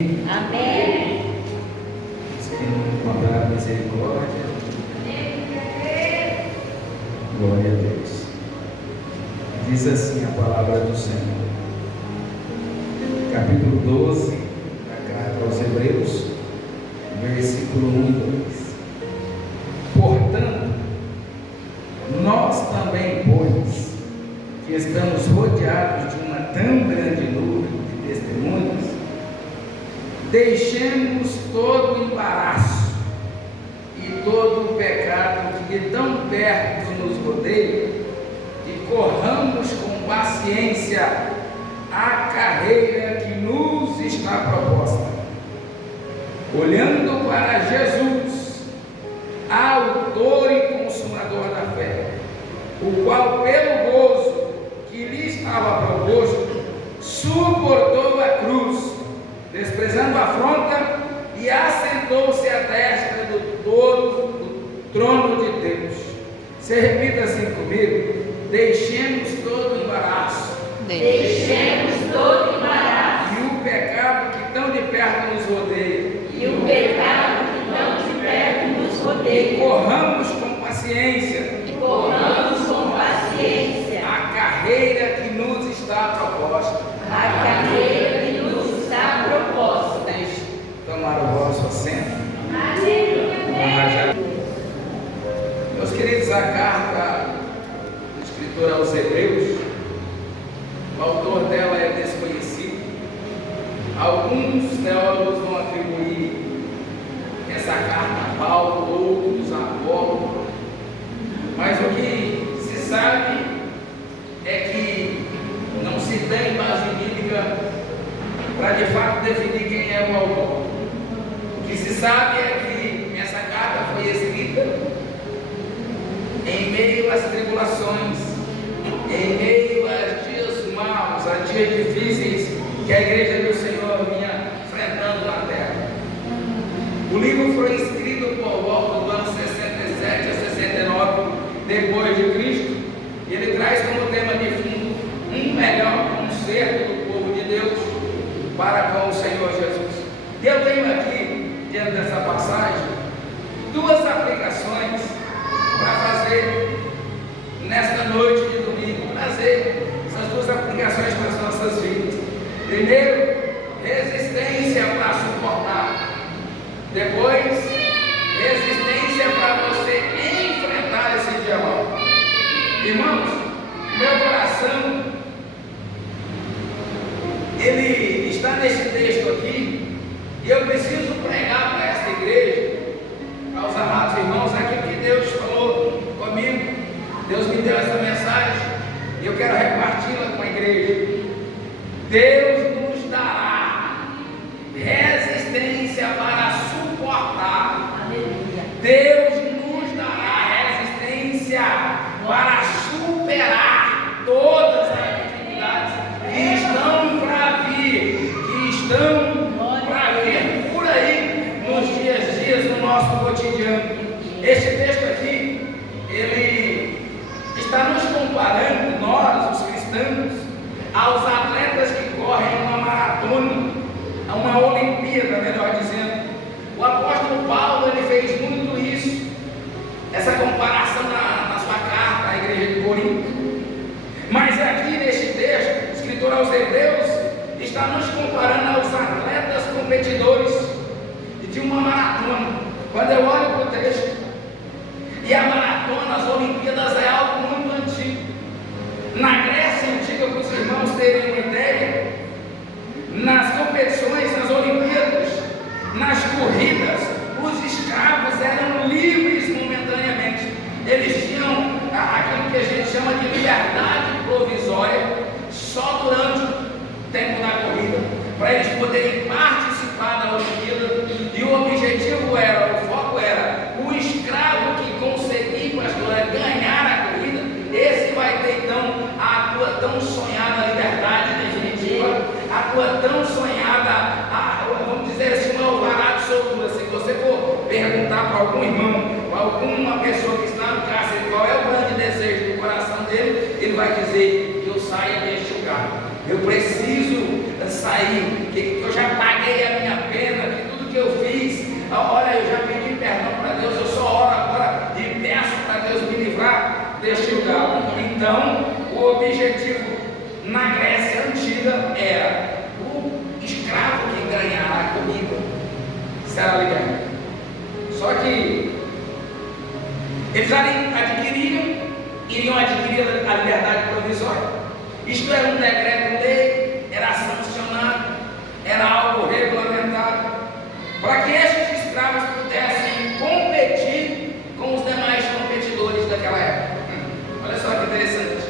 Amém. Que não encontraram misericórdia. Glória a Deus. Diz assim a palavra do Senhor. Capítulo 12 da carta aos Hebreus, versículo 1 e 2. Portanto, nós também, pois, que estamos rodeados de uma tão grande nuvem de testemunhas, deixemos todo o embaraço e todo o pecado que de tão perto nos rodeia e corramos com paciência a carreira que nos está proposta, olhando para Jesus, autor e consumador da fé, o qual pelo gozo que lhe estava proposto suportou a cruz, desprezando a afronta, e assentou-se à destra do trono de Deus. Você repita assim comigo: deixemos todo o embaraço, Deixemos todo o embaraço e o pecado que tão de perto nos rodeia, e o pecado que tão de perto nos e rodeia, corramos com paciência e corramos com paciência a carreira que nos está proposta. a carreira que nos está proposta. Deixe tomar o vosso assento. Aleluia. Meus queridos, a carta do escritor aos Hebreus, o autor dela é desconhecido. Alguns teólogos vão atribuir essa carta a Paulo, outros a Apolo, mas o que se sabe é que não se tem base bíblica para de fato definir quem é o autor. O que se sabe é que essa carta foi escrita em meio às tribulações, em meio a dias maus, a dias difíceis que a igreja do Senhor vinha enfrentando na terra. O livro foi escrito por volta do ano 67 a 69 depois de Cristo. Ele traz como tema de fundo um melhor conserto do povo de Deus para com o Senhor Jesus. E eu tenho aqui, diante dessa passagem, duas aplicações para fazer nesta noite de domingo, trazer essas duas aplicações para as nossas vidas. Primeiro, resistência para suportar. Depois, resistência para você enfrentar esse dia mau. Irmãos, meu coração, ele está nesse texto aqui, e eu preciso pregar para esta igreja, aos amados irmãos, aquilo que Deus falou comigo. Deus me deu essa mensagem e eu quero reparti-la com a igreja. Deus nos dará resistência para suportar. Aleluia. Deus nos dará resistência para superar todas as dificuldades que estão para vir, por aí nos dias no nosso cotidiano. Este texto aqui, ele está nos comparando, nós, os cristãos, aos atletas que correm uma maratona, a uma Olimpíada, melhor dizendo. O apóstolo Paulo, ele fez muito isso, essa comparação na sua carta à igreja de Corinto. Mas aqui neste texto, o escritor aos Hebreus está nos comparando aos atletas competidores de uma maratona. Quando eu olho para o texto, e a maratona, as Olimpíadas, é algo muito antigo. Na Grécia Antiga, para os irmãos terem uma ideia, nas competições, nas Olimpíadas, nas corridas, os escravos eram livres momentaneamente. Eles tinham aquilo que a gente chama de liberdade provisória só durante o tempo da corrida, para eles poderem participar da Olimpíada. E o objetivo era, o foco era será liberto. Só que eles iriam adquirir a liberdade provisória. Isto era um decreto-lei, era sancionado, era algo regulamentado, para que estes escravos pudessem competir com os demais competidores daquela época. Olha só que interessante.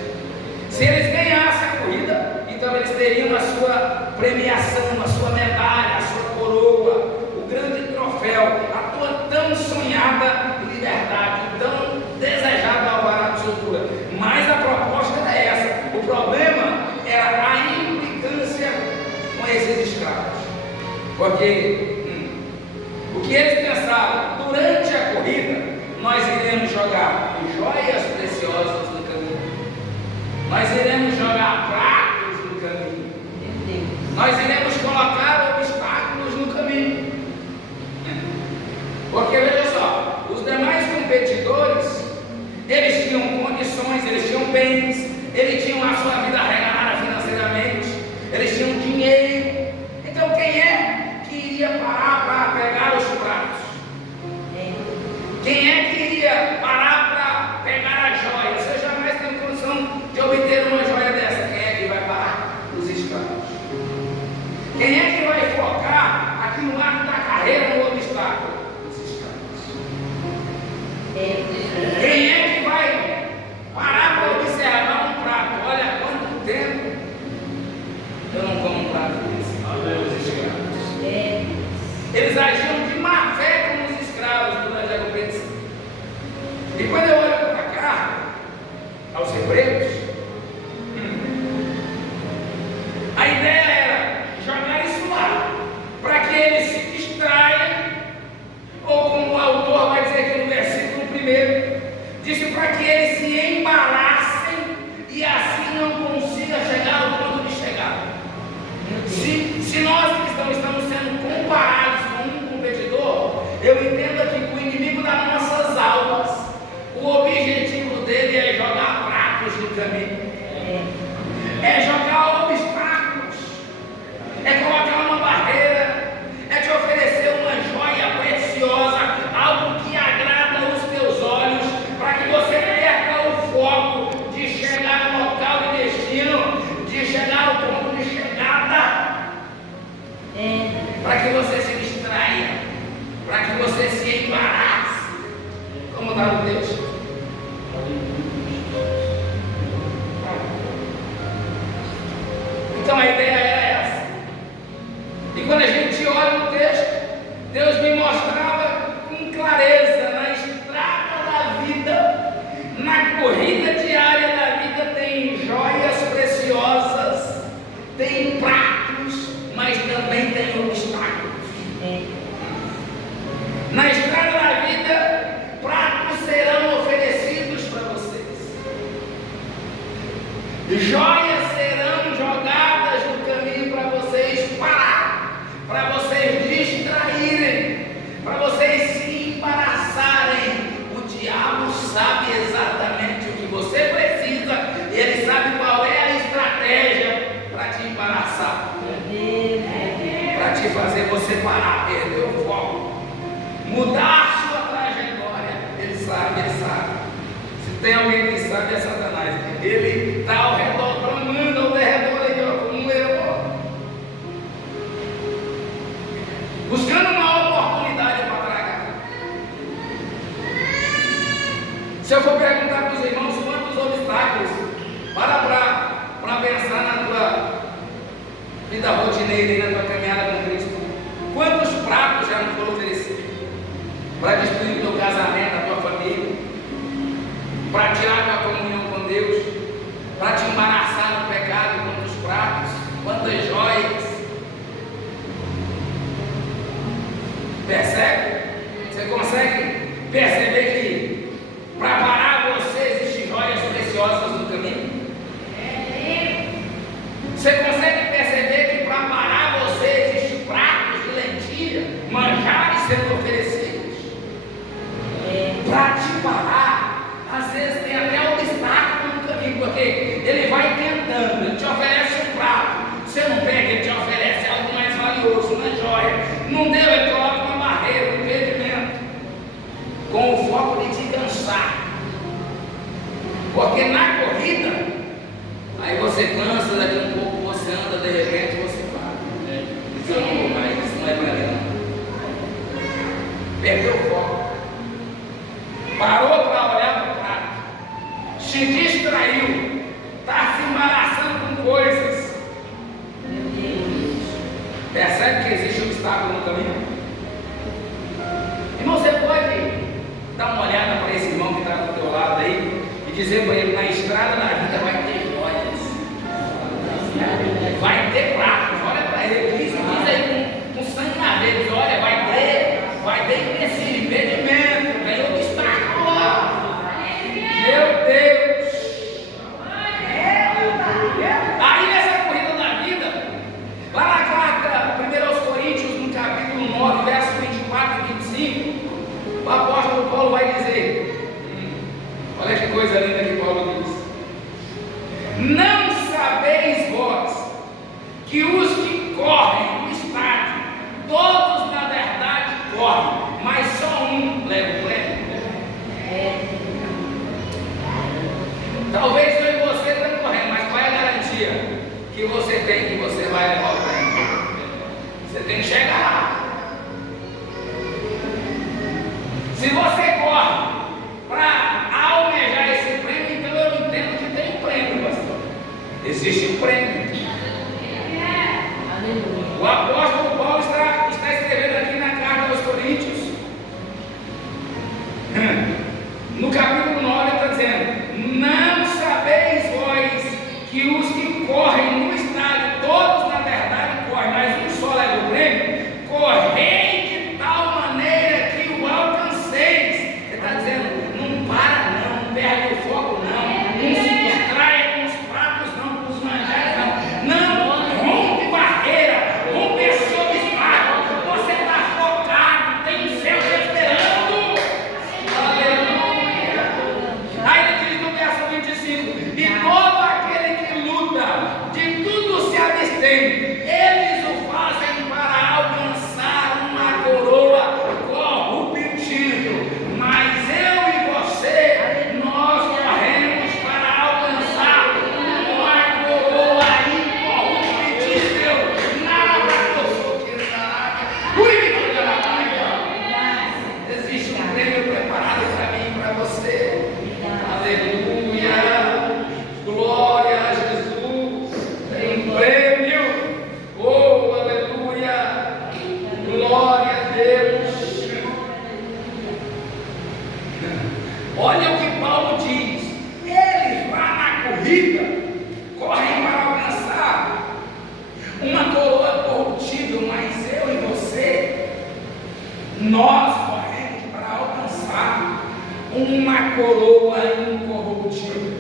Se eles ganhassem a corrida, então eles teriam a sua premiação, a sua medalha, a sua coroa, o grande troféu, a tua tão sonhada liberdade, tão desejada alvará de soltura. Mas a proposta era essa. O problema era a implicância com esses escravos. Porque o que eles pensavam, durante a corrida, nós iremos jogar joias preciosas no caminho, nós iremos jogar pratos no caminho, nós iremos colocar obstáculos no caminho. Porque veja só, os demais competidores, eles tinham condições, eles tinham bens, eles tinham a sua vida regrada financeiramente, eles tinham dinheiro. Então quem é que iria parar para pegar os pratos? Quem é que iria parar para pegar as joias? Você jamais tem condição de obter uma joia dessa. Quem é que vai parar? Os escravos. Quem é que vai focar aqui no ato da carreira no obstáculo? Os escravos. Quem é que vai parar para observar um prato? Olha quanto tempo eu não como um prato desse. Os escravos. Eles agiam de má fé como os escravos durante a competição. E quando eu olho para cá, aos hebreus, a ideia era jogar isso lá, para que eles se distraiam, ou como o autor vai dizer aqui no versículo 1, disse para que eles se embaraçem e assim não consigam chegar ao ponto de chegar. Se nós cristãos estamos sendo comparados com um competidor, eu entendo aqui que o inimigo das nossas almas, o objetivo dele é jogar pratos no caminho, é jogar obstáculos, é colocar uma barreira, é te oferecer uma joia preciosa, algo que agrada os teus olhos, para que você perca o foco de chegar ao local de destino, de chegar ao ponto de chegada, para que você se distraia, para que você se embarace, como dá no Deus. Então a ideia era essa. E quando a gente olha no texto, Deus me mostrava com clareza: na estrada da vida, na corrida diária da vida, tem joias preciosas, tem pratos, mas também tem obstáculos. Na estrada da vida, pratos serão oferecidos para vocês, joias serão jogadas no caminho para vocês parar, para vocês distraírem, para vocês se embaraçarem. O diabo sabe exatamente o que você precisa, ele sabe qual é a estratégia para te embaraçar, para te fazer você parar, perder o foco, mudar a sua trajetória. Ele sabe, ele sabe. Se tem alguém que sabe, é Satanás. Ele está ao redor, tramando ao redor ali, como um leão, buscando uma oportunidade para tragar. Se eu for perguntar para os irmãos quantos obstáculos, para pensar na tua vida rotineira e na tua caminhada com Cristo, quantos pratos já não foram oferecidos para destruir o teu casamento, a tua família, para tirar a tua comunhão com Deus, para te embaraçar no pecado? Quantos pratos, quantas joias? Percebe? Você consegue perceber que para parar você existem joias preciosas no caminho? Você consegue perceber que para parar você existem pratos de lentilha, manjares sendo oferecidos? Para te parar, às vezes tem até obstáculo no caminho, porque ele vai tentando, ele te oferece um prato, você não pega, ele te oferece algo mais valioso, uma joia. Não deu, ele coloca uma barreira. Porque na corrida, aí você cansa, daqui a um pouco você anda, de repente você para. Isso eu não vou mais, isso não é para mim não. Perdeu o foco. Parou para olhar para o prato. Se distraiu. Está se embaraçando com coisas. Percebe que existe um obstáculo no caminho? Irmão, você pode dar uma olhada para esse irmão que está do teu lado aí e dizer para ele: na estrada da vida vai ter joias, vai ter pratos. Olha para ele, diz aí com sangue na veia, olha, vai ter empecilho, impedimento, tem obstáculo lá. Meu Deus! Aí nessa corrida da vida, lá na carta 1 Coríntios, no capítulo 9, verso 24 e 25, o apóstolo Paulo vai dizer, olha que coisa linda que Paulo diz: não sabeis vós que os que correm no estádio, todos na verdade correm, mas só um leva o prêmio? Talvez eu e você estamos correndo, mas qual é a garantia que você tem que você vai levar o prêmio? Você tem que chegar lá. Se você corre para almejar esse prêmio, então eu entendo que tem um prêmio, pastor. Existe um prêmio. O apóstolo Paulo está escrevendo aqui na carta aos Coríntios, no capítulo 9, está dizendo: não sabeis vós que os que correm no estádio, todos na verdade correm, mas um só leva o prêmio? Correi de tal maneira que o alcanceis. Ele está dizendo: não para não, não perde o foco não, não se distraia com os pratos não, com os manjares não, rompe barreira, rompe esse obstáculo, você está focado, tem o céu te esperando. Aleluia. Aí ele diz no verso 25: e todo aquele que luta, de tudo se abstém, eles o fazem para alcançar uma coroa corruptível, mas eu e você, nós corremos para alcançar uma coroa incorruptível. Existe um prêmio preparado para mim e para você. Aleluia. Glória a Jesus. Tem um prêmio. Oh, aleluia. Glória a Deus. Olha o que Paulo diz. Eles lá na corrida correm para alcançar uma coroa corruptível, mas eu e você, nós corremos para alcançar uma coroa incorruptível.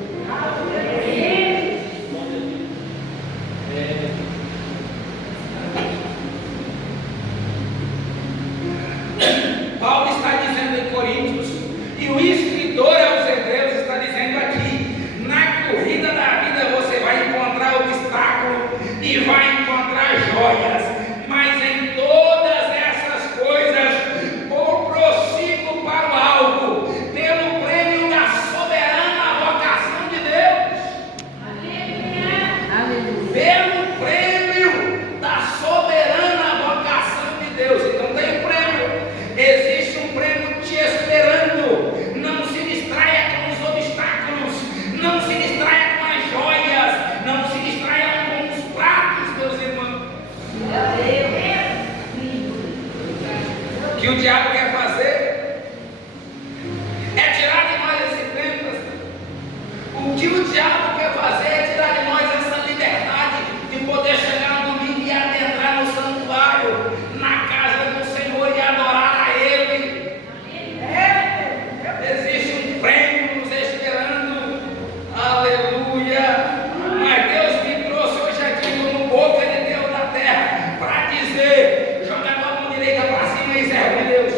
Paulo está dizendo em Coríntios, e o escritor aos Hebreus está dizendo aqui: na corrida da vida você vai encontrar obstáculo e vai encontrar joias, mas em todas essas coisas prossigo para o alvo, pelo prêmio da soberana vocação de Deus. Pelo prêmio da soberana vocação de Deus. Então tem um prêmio, existe um prêmio te esperando. Não se distraia com os obstáculos, não se distraia com as joias, não se distraia com os pratos, meus irmãos. O que o diabo quer fazer é tirar de nós esse prêmio. O que o diabo quer fazer é tirar de nós essa liberdade de poder chegar no domingo e adentrar no santuário, na casa do Senhor, e adorar a Ele. Existe um prêmio nos esperando. Aleluia. Mas Deus me trouxe hoje aqui como boca de Deus na terra para dizer: joga a mão direita para cima e serve Deus.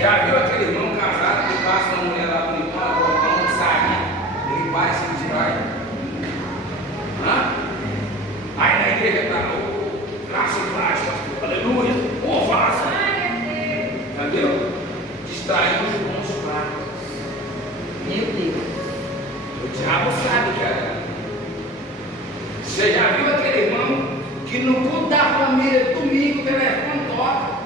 Já viu aquele irmão casado que passa uma mulher lá limpando o portão, sai, ele vai e se distrai? Hã? Aí na igreja está, graça e paz, pastor, aleluia, faça. Entendeu? Distraiu os bons pratos. Meu Deus. O diabo sabe, cara. Você já viu aquele irmão que no culto da família, domingo, o telefone toca,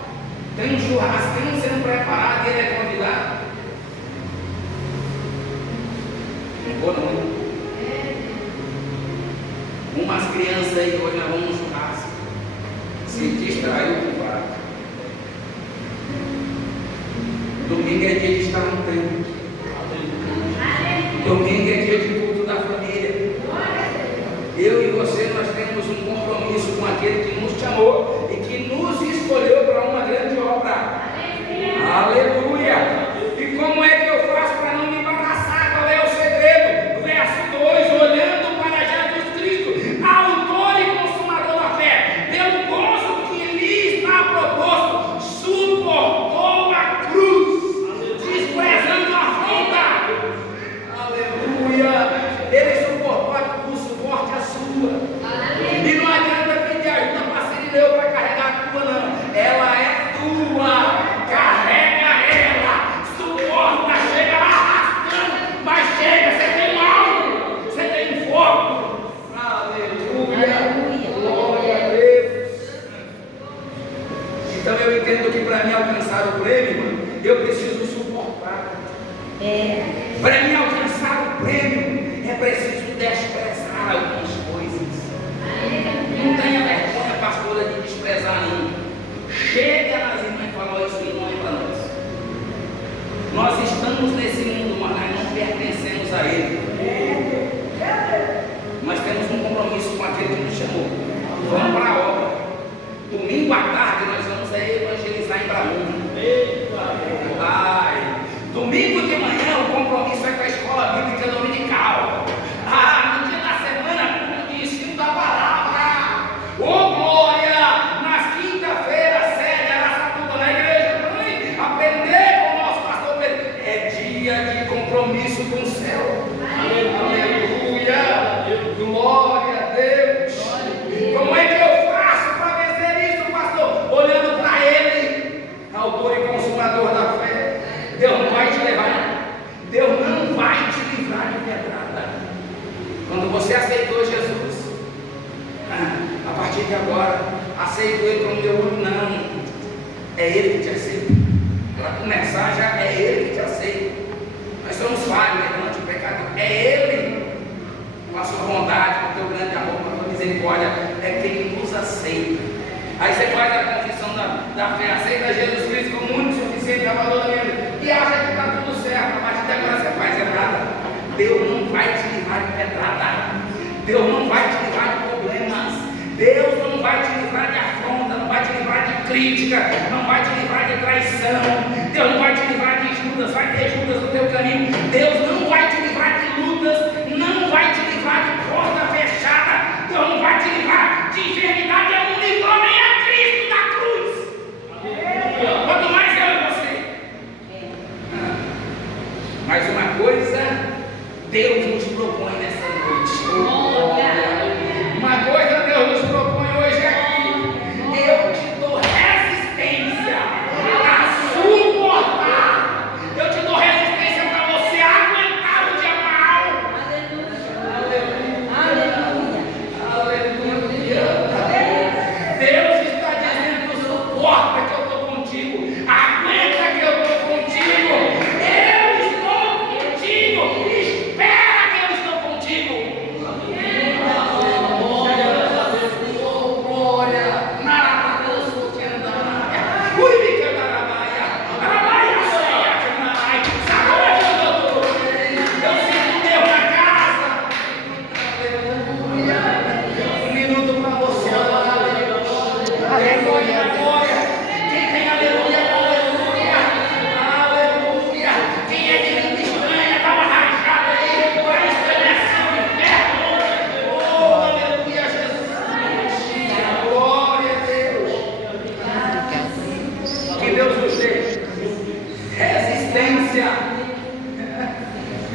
tem um churrasquinho sendo preparado e ele é convidado? Não vou não. Umas crianças aí hoje nós vamos no churrasco. Se distraiu com o prato. Domingo é dia de estar no templo. Domingo é dia de culto da família. Eu e você, nós temos um compromisso com aquele que nos chamou e que nos escolheu para uma grande obra. Aleluia! E como é que eu faço para não me embaraçar? Qual é o segredo? Verso 2, olhando para Jesus Cristo, autor e consumador da fé, pelo gozo que lhe está proposto, suportou a cruz, desprezando a afronta. Aleluia! Ele suportou a cruz, suporte a sua. E não adianta pedir ajuda para Sirineu para carregar a tua, não. Ela é tua. Carrega ela. Suporta, chega lá arrastando. Mas chega, você tem algo. Você tem foco. Aleluia. Glória a Deus. Então eu entendo que para mim alcançar o prêmio, eu preciso suportar. Para mim alcançar o prêmio, é preciso desprezar algumas coisas. Não tenha vergonha, pastora, de desprezar não. Chega nas irmãs e fala, isso não é para nós. Nós estamos nesse mundo, mas nós não pertencemos a ele. Nós temos um compromisso com aquele que nos chamou. Vamos para a obra. Domingo à tarde nós vamos evangelizar em Bramundo. Domingo de manhã o compromisso é com a escola bíblica dominical. No dia da semana, o ensino da palavra. Glória! Nas quinta-feiras, sede, Araçatuba, na igreja. Mãe, aprender com o nosso pastor Pedro. É dia de compromisso com o céu. Aleluia! Glória a Deus! Como é que eu faço para vencer isso, pastor? Olhando para ele, autor e consumador da fé. Deus não vai te levar, Deus não vai te livrar de pedrada. Quando você aceitou Jesus, a partir de agora, aceito Ele como meu único, não, é Ele que te aceita. Para começar, já é Ele que te aceita. Nós somos falhos, errantes, pecadores, é Ele, com a sua vontade, com o teu grande amor, com a tua misericórdia, é quem nos aceita. Aí você faz a confissão da fé, aceita Jesus Cristo como único, suficiente, salvador da minha vida, e acha que está tudo certo. A partir de agora você faz errado. Deus não vai te livrar de pedrada. Deus não vai te livrar de problemas. Deus não vai te livrar de afronta, não vai te livrar de crítica, não vai te livrar de traição. Deus não vai te livrar de Judas, vai ter Judas no teu caminho. Deus não vai te livrar de lutas, não vai te livrar de porta fechada. Deus não vai te livrar de enfermidade, Ele não livrou nem a Cristo da cruz. Quanto mais eu e você. Mas uma coisa Deus nos propõe nessa noite. Uma coisa Deus nos propõe hoje aqui. Eu te dou resistência para suportar. Eu te dou resistência para você aguentar o dia mal. Aleluia. Aleluia. Deus está dizendo, suporta que eu estou contigo. Aguenta que eu estou contigo. Eu estou contigo. Espera que eu estou contigo.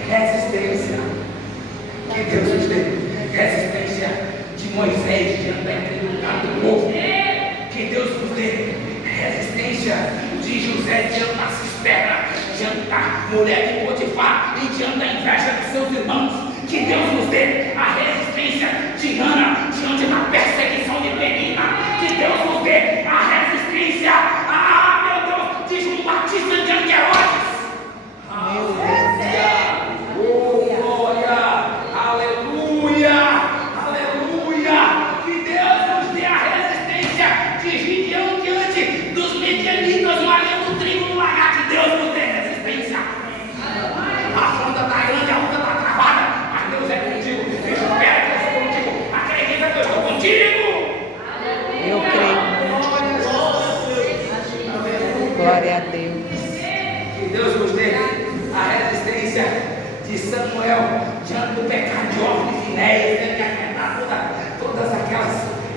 resistência que Deus nos deu, resistência de Moisés diante da incredulidade do povo, que Deus nos dê resistência de José diante da cisterna, diante da mulher de Potifar e diante da inveja dos seus irmãos, que Deus nos dê a resistência de Ana diante da perseguição de Penina, que Deus nos dê a resistência, meu Deus, de João Batista diante de Herodes. Aleluia! Oh, glória! Aleluia! Aleluia! Que Deus nos dê a resistência de Gideão diante dos medianitas malhando trigo no lagar. Que Deus nos dê resistência. A fronda está grande, a luta está travada, mas Deus é contigo. Espera que eu sou contigo. Acredita que eu estou contigo. Eu creio. Glória a Deus. Que Deus nos dê a resistência de Samuel diante do pecado de Ofni e Finéias, tendo que aguentar todas aquelas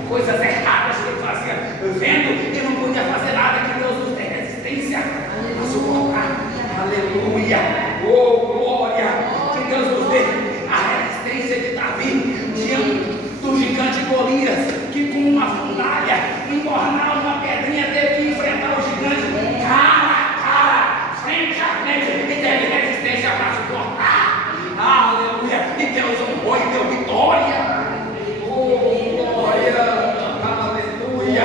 coisas erradas que ele fazia, vendo e não podia fazer nada. Que Deus nos dê resistência a suportar. Aleluia! Oh, glória! Que Deus nos dê a resistência de Davi diante do gigante Golias, que com uma sandália, embornar uma pedrinha, teve que enfrentar o gigante cara a cara, frente a frente, e teve resistência para suportar. Aleluia! E Deus honrou e deu vitória. Oh, glória! Aleluia!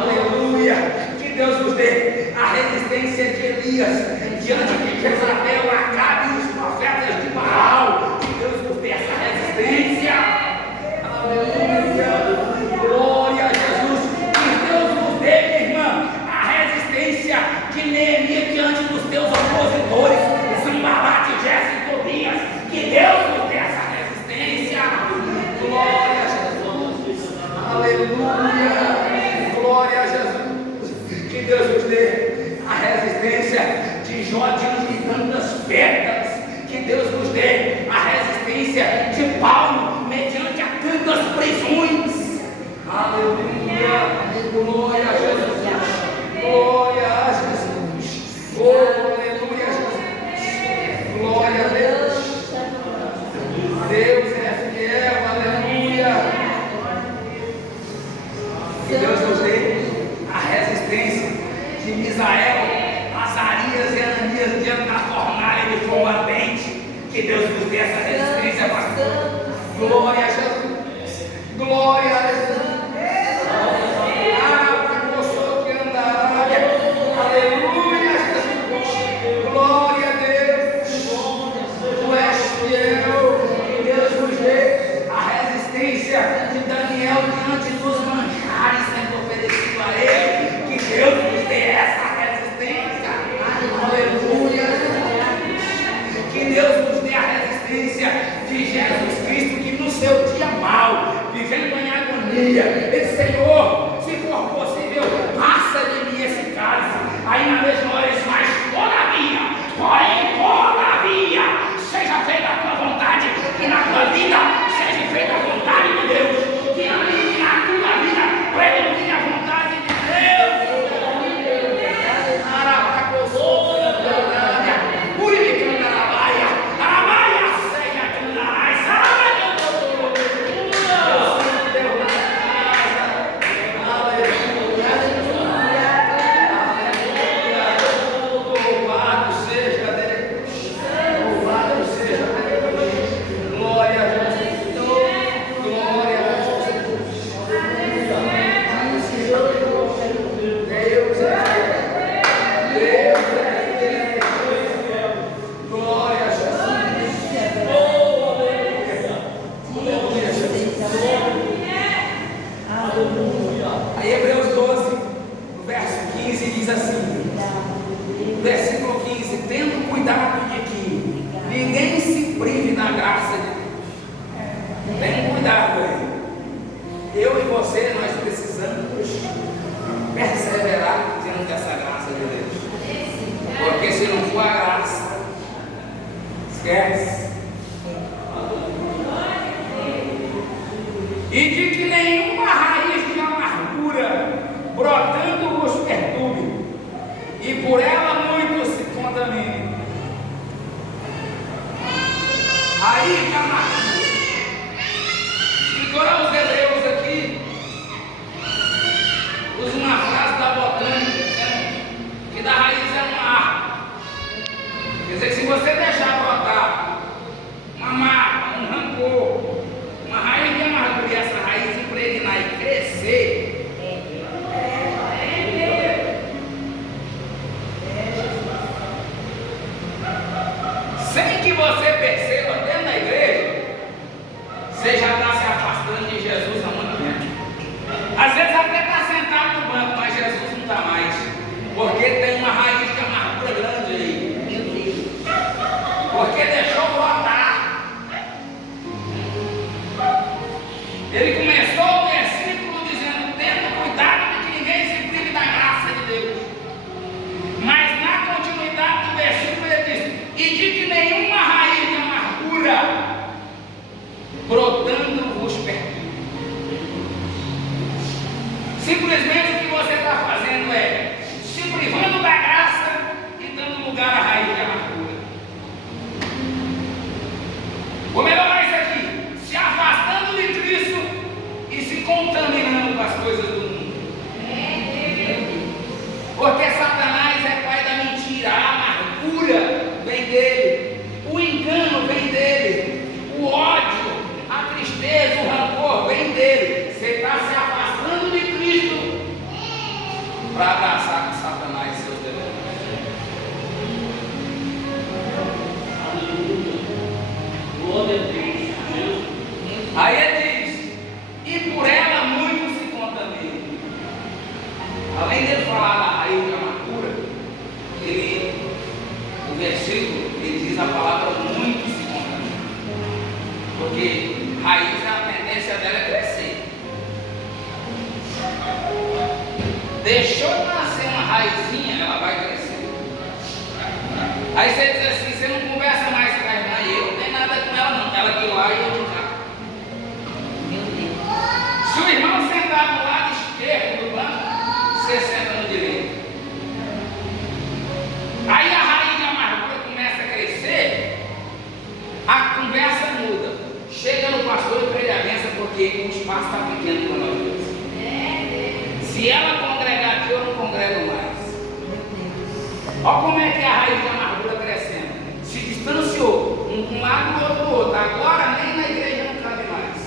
Aleluia! Que Deus nos dê a resistência de Elias diante de Jezabel, Acabe e os profetas de Baal. Que Deus nos dê essa resistência. Aleluia! Glória a Jesus. Que Deus nos dê, minha irmã, a resistência de Neemias diante dos teus opositores, Sambalate, Gesem e Tobias. Que Deus nos dê essa resistência. Glória a Jesus. Aleluia. Glória a Jesus. Que Deus nos dê a resistência de Jó diante de tantas pedras. Que Deus nos dê a resistência de Paulo mediante a tantas prisões. Aleluia. Glória a Jesus. Glória a Jesus. Oh, aleluia, Jesus. Glória a Deus. Deus é fiel. Aleluia. Que Deus nos dê a resistência de Misael, Azarias e Ananias diante da fornalha de fogo ardente. Que Deus nos dê essa resistência, pastor. Glória a Jesus. Glória a Jesus. Aleluia, Jesus. Glória a Deus. Tu és fiel. Que Deus nos dê a resistência de Daniel diante dos manjares sendo oferecido a ele. Que Deus nos dê essa resistência. Aleluia. Que Deus nos dê a resistência de Jesus Cristo, que no seu dia mau, vivendo em agonia, ele disse: Senhor, se for possível, passa de mim esse cálice. Aí na mesma hora ele disse: mas todavia, seja feita a tua vontade, que na tua vida seja feita a vontade de Deus, que na minha e na tua vida predomine a vontade de Deus. Aí Hebreus 12, no verso 15, diz assim, versículo 15: tendo cuidado de que ninguém se prive da graça de Deus. Tenha cuidado aí. Eu e você, nós precisamos perseverar diante dessa graça de Deus. Porque se não for a graça, esquece. E de que nenhuma raiz de amargura brotando vos perturbe, e por ela muitos se contaminem. Raiz de amargura. O escritor aos Hebreus aqui usa uma frase da botânica, dizendo que da raiz é uma árvore. Quer dizer que se você deixar brotar uma mágoa, um rancor, uma raiz de amargura, e essa raiz impregnar e crescer, sem que você perceba dentro da igreja, você já está se afastando de Jesus há muito tempo. Às vezes até está sentado no banco, mas Jesus não está mais, porque tem uma raiz de amargura grande aí, porque deixou brotar. Ele começou o versículo dizendo: tendo cuidado de que ninguém se prive da graça de Deus. Mas na continuidade do versículo ele diz: e de que nenhuma raiz de amargura brotando vos perturbe. Simplesmente o que você está fazendo é se privando da graça e dando lugar à raiz de amargura. Vou melhorar isso aqui: se afastando de Cristo e se contaminando com as coisas do mundo. Porque Satanás é pai da mentira, a amargura vem dele, o engano vem dele, o ódio, a tristeza, o rancor vem dele. Você está se afastando de Cristo para abraçar com Satanás e seus demônios. Aí ele diz: e por ela muitos se contaminam. Além dele falar da raiz de amargura, o versículo ele diz a palavra muito se contamina. Porque raiz, a tendência dela é crescer. Deixou de nascer uma raizinha, ela vai crescer. Aí você diz assim: você não conversa mais com a irmã, e eu não tenho nada com ela não, ela de lá e eu de cá. Se o irmão sentar do lado esquerdo do banco, você senta no direito. Aí a raiz de amargura começa a crescer, a conversa muda. Chega no pastor e prega a benção, porque o espaço está pequeno para nós dois. Se ela congregar aqui, eu não congrego mais. Olha como é que é a raiz de amargura crescendo. Se distanciou, um lado do outro do outro. Agora nem na igreja não cabe mais.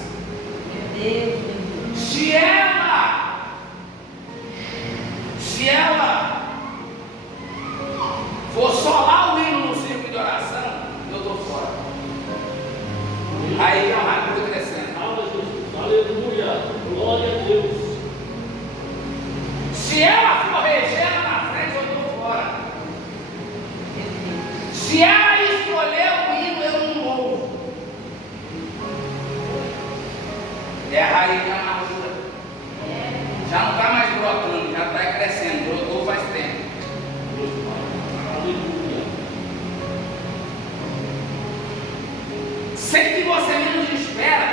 Se ela for solar o hino no círculo de oração, eu estou fora. Aí é uma amargura crescendo. Aleluia, glória a Deus. Se ela for regendo na frente, eu estou fora. Se ela escolher o hino, eu não vou. É a raiz de amargura. Já não está mais brotando, já está crescendo. Brotou faz tempo. Aleluia. Sem que você menos espera,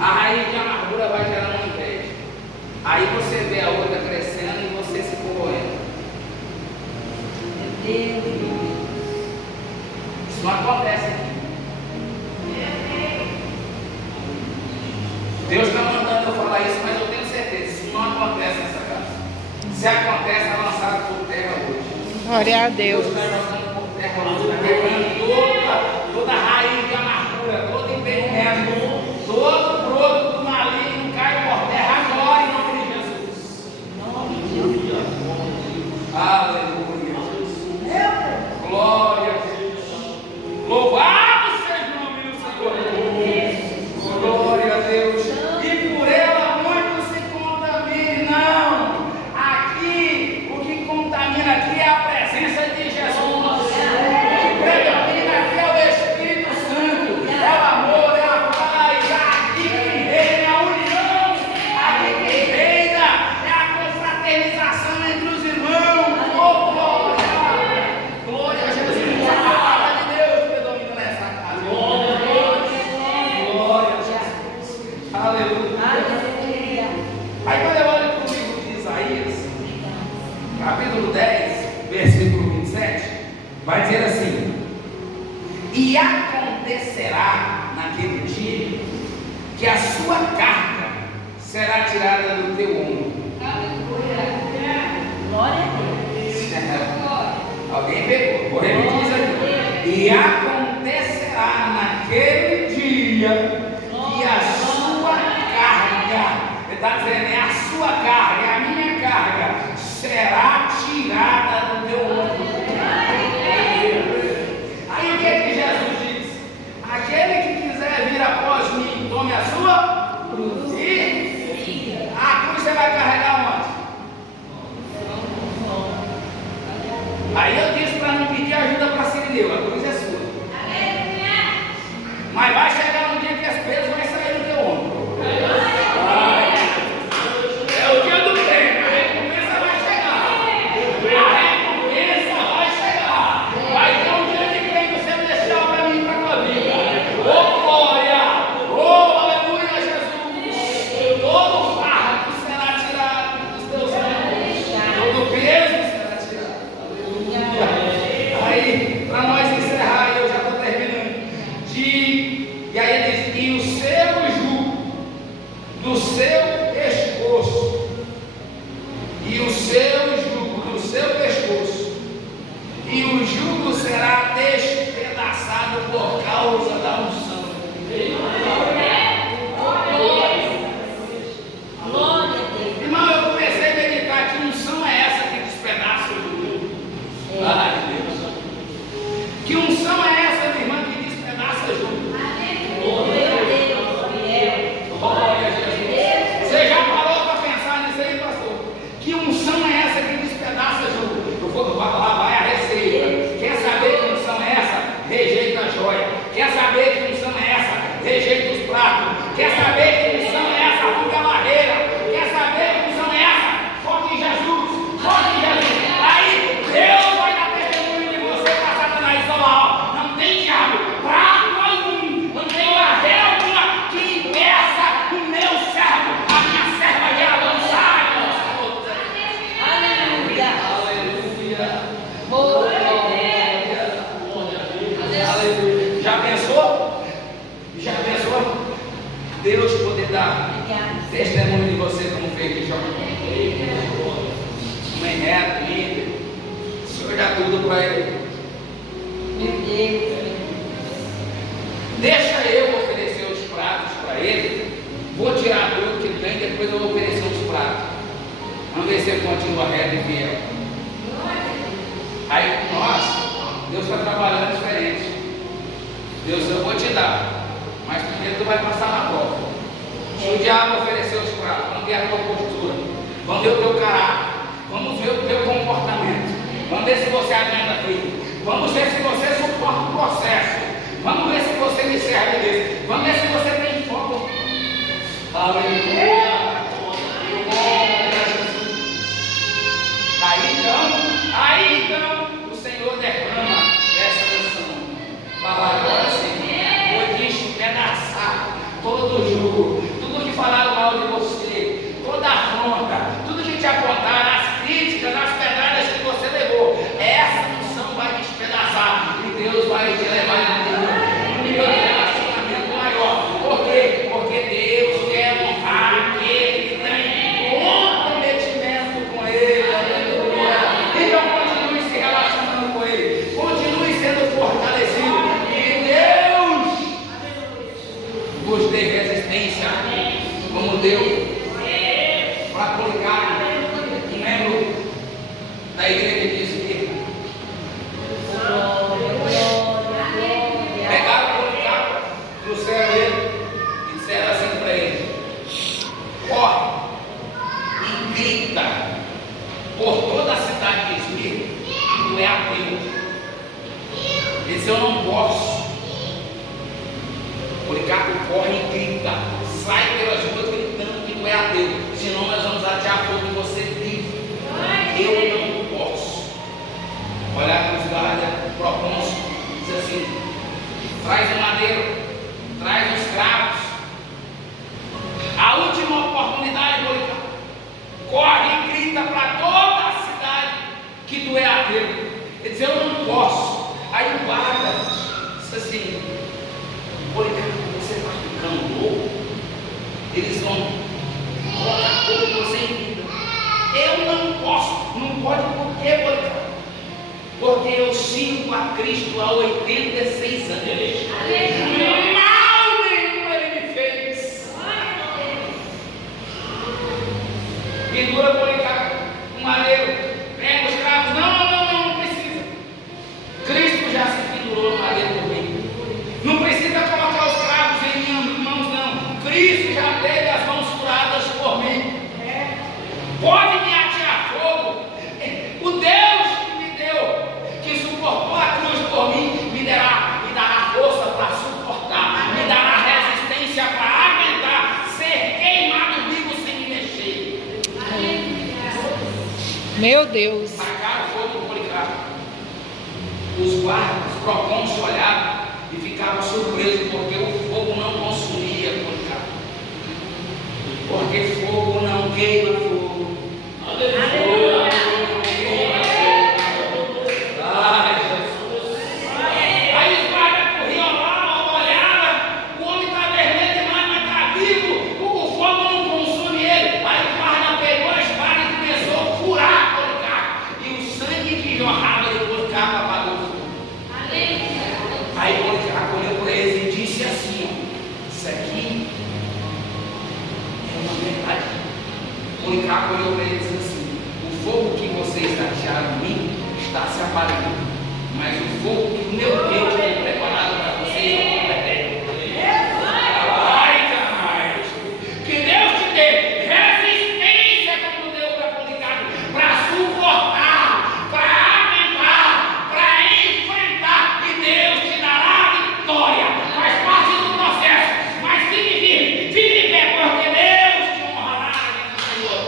a raiz de amargura vai gerar uma inveja. Aí você vê a outra crescendo e você se corroendo. Isso não acontece aqui. Deus está mandando eu falar isso, mas eu tenho certeza, isso não acontece nessa casa. Se acontece, é lançado por terra hoje. Glória a Deus. Deus está jogando por terra hoje, está quebrando toda raiz de amargura, todo impedimento, todo broto do maligno cai por terra agora em nome de Jesus. Aleluia. Glória a Deus. Louvado seja o nome do Senhor. Glória a Deus. E por ela muitos se contaminam. Aqui, o que contamina aqui é a presença de Jesus. O que predomina aqui é o Espírito Santo. É o amor, é a paz. Aqui quem reina é a união. Aqui quem reina é a confraternização entre os irmãos. Oh, glória! Glória a Jesus. A palavra de Deus predomina nessa casa. Glória a Jesus. Aleluia. Aí quando eu olho para o livro de Isaías, capítulo 10, versículo 27, vai dizer assim: e acontece acontecerá naquele dia que a sua carga será tirada do teu ombro. Glória a Deus. Alguém pegou? Vou repetir isso aqui. E acontecerá naquele dia que a sua carga, ele está dizendo, é a sua carga, é a minha carga, será tirada do teu ombro. Aí o que é que Jesus diz? Aquele que quiser vir após mim, tome a sua cruz. E a cruz você vai carregar onde? Aí eu disse para não pedir ajuda para Sirineu, a cruz é sua. Mas vai chegar um dia que as pesos vão sair do teu ombro. É o dia do prêmio, a recompensa vai chegar. A recompensa vai chegar. Vai ter um dia de prêmio celestial para mim e para a tua vida. Oh glória! Oh aleluia, Jesus! Todo fardo será tirado dos teus ombros. Todo peso será tirado. Aí, para nós encerrar, eu já estou terminando. E aí ele diz: e o seu jugo do seu pescoço, e o seu jugo do seu pescoço, e o jugo será despedaçado por causa da unção. Irmão, eu comecei a meditar que unção é essa que despedaça o jugo. Ai, Deus. Que unção é essa, minha irmã, que despedaça o jugo? Glória a Jesus. Você já parou para pensar nisso aí, pastor? Que unção é essa que despedaça jugo? Eu vou lá, vai a receita. Quer saber que unção é essa? Rejeita a joia. Quer saber que unção é essa? Rejeita os pratos. Quer saber que unção é essa? Arranca a barreira. Quer saber que unção é essa? Foca em Jesus. Foca em Jesus. Aí Deus vai dar testemunho de você para Satanás falar: ó, não tem diabo, prato algum, não tem barreira alguma que impeça o meu servo, a minha serva de avançar. Aleluia. Aleluia. Já pensou? Já pensou? Deus poder dar testemunho de você como fez de Jó. Homem reto, íntegro. O Senhor dá tudo para ele. Deixa eu oferecer os pratos para ele. Vou tirar tudo que ele tem, depois eu vou oferecer os pratos. Vamos ver se ele continua reto e fiel. Aí nós, Deus está trabalhando diferente. Deus, eu vou te dar, mas primeiro tu vai passar na prova. Se o diabo oferecer os pratos, vamos ver a tua postura, vamos ver o teu caráter, vamos ver o teu comportamento, vamos ver se você aguenta firme, vamos ver se você suporta o processo, vamos ver se você me serve desse, vamos ver se você tem foco. Aleluia! Aí então, o Senhor derrama essa unção. Fala agora, Senhor, vou despedaçar todo o jugo, tudo que falaram mal de você, toda a afronta, tudo que te apontaram, as críticas, as pedradas que você levou, essa unção vai despedaçar e Deus vai te levar no nível de relacionamento maior. Por quê? Porque Deus quer honrar aquele que tem comprometimento com Ele. Aleluia. Então continue se relacionando com Ele, continue sendo fortalecido e Deus vos dê resistência, como deu para Policarpo, um membro da igreja de Esmirna. Pegaram Policarpo, trouxeram ele e disseram assim para ele: corre e grita por toda a cidade de Esmirna que tu é ateu. Ele disse: eu não posso. Policarpo corre e grita, sai pelas ruas gritando que tu é ateu, senão nós vamos atear fogo e você vive. Eu não posso. Olha para os guardas, Procônsul, diz assim: traz o madeiro, traz os cravos. A última oportunidade, Policarpo, corre e grita para toda a cidade que tu é ateu. Ele diz: eu não posso. Aí o guarda disse assim: Policarpo, você está ficando louco? Eles vão colocar tudo você em vida. Eu não posso, não pode por quê, Policarpo? Porque eu sigo a Cristo há 86 anos. Mal nenhum ele me fez. Pendura Policarpo, um madeiro, prega os cravos. Não precisa. Cristo já se pendurou no madeiro por mim. Não precisa colocar os cravos em minhas mãos, não. Cristo já teve as mãos furadas por mim. Pode me atirar fogo. O Deus que me deu, que suportou a cruz por mim, me dará força para suportar, me dará resistência para aguentar, ser queimado vivo sem me mexer. Meu Deus. Sacaram o fogo do Policarpo. Os guardas, os procônsules olhavam e ficavam surpresos porque o fogo não consumia Policarpo. Porque fogo não queima fogo. Aleluia! Ai, Jesus! Aí os guardas corriam lá, olhavam, o homem está vermelho demais, mas está vivo, o fogo não consome ele. Aí o guarda pegou a espada e começou a furar Policarpo. E o sangue que jorrava de Policarpo apagou o fogo. Aí Policarpo olhou para eles e disse assim: ó, isso aqui é uma verdade. Policarpo olhou para eles assim: o fogo que vocês atearam em mim está se apagando, mas o fogo que o meu Deus tem preparado para vocês é o eterno. Ai, jamais! Que Deus te dê resistência como deu para Policarpo, para suportar, para aguentar, para enfrentar, e Deus te dará vitória. Faz parte do processo, mas fique firme, fique em pé, porque Deus te honrará, Senhor.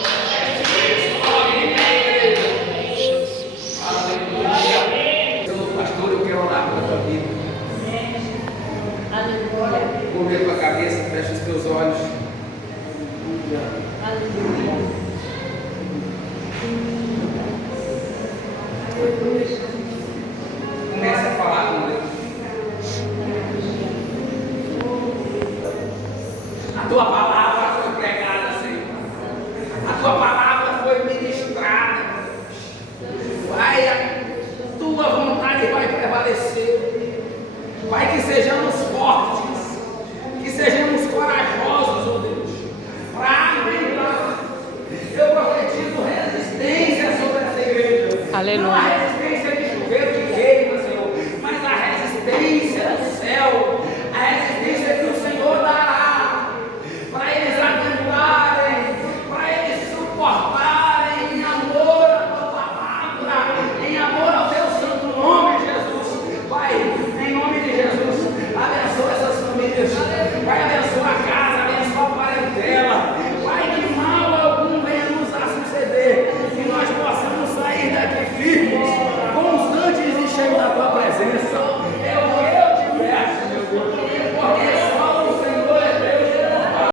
Pastor, eu quero orar pela tua vida. Curva a tua cabeça, fecha os teus olhos. Comece a falar com Deus. A tua palavra foi pregada, Senhor. A tua palavra foi ministrada. Pai, a tua vontade vai prevalecer. Pai, que sejamos fortes, que sejamos corajosos, ó Deus, para aguentar. Eu profetizo resistência sobre essa igreja. Aleluia. Não há